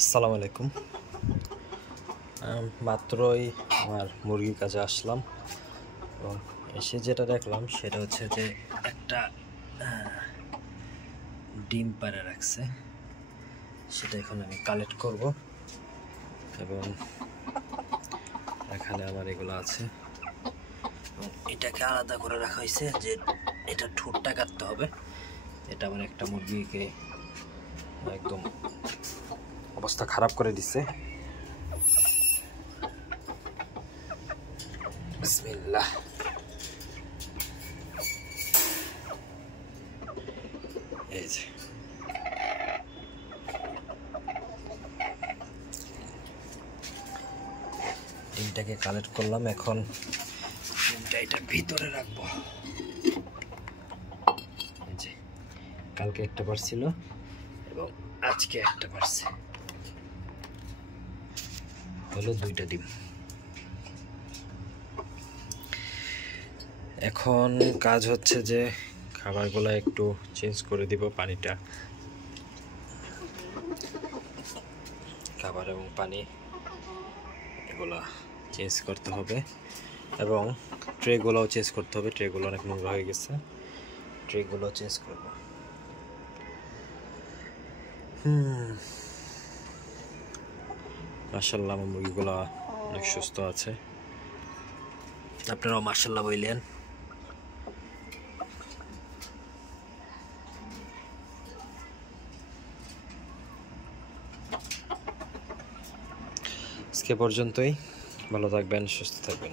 আসসালামু আলাইকুম। মাত্রই আমার মুরগির কাছে আসলাম এবং এসে যেটা দেখলাম সেটা হচ্ছে যে একটা ডিম পাড়ে রাখছে, সেটা এখন আমি কালেক্ট করব এবং এখানে আমার এগুলো আছে এবং এটাকে আলাদা করে রাখা হয়েছে যে এটা ঠোঁটটা কাটতে হবে। এটা আমার একটা মুরগিকে একদম অবস্থা খারাপ করে দিচ্ছে। বিসমিল্লাহ। এই যে ডিমটাকে কালেক্ট করলাম, এখন ডিমটা এটার ভিতরে রাখবো। এই যে কালকে একটা পারছিল এবং আজকে একটা পারছে, হলো দুইটা ডিম। এখন কাজ হচ্ছে যে খাবারগুলো একটু চেঞ্জ করে দিব, পানিটা, খাবার এবং পানি এগুলো চেঞ্জ করতে হবে এবং ট্রেগুলোও চেঞ্জ করতে হবে। ট্রেগুলো অনেক নোংরা হয়ে গেছে, ট্রেগুলো চেঞ্জ করব। মাশাআল্লাহ আমার মুরগিগুলো অনেক সুস্থ আছে, আপনারাও মাশাআল্লাহ বললেন। আজকে পর্যন্তই, ভালো থাকবেন, সুস্থ থাকবেন।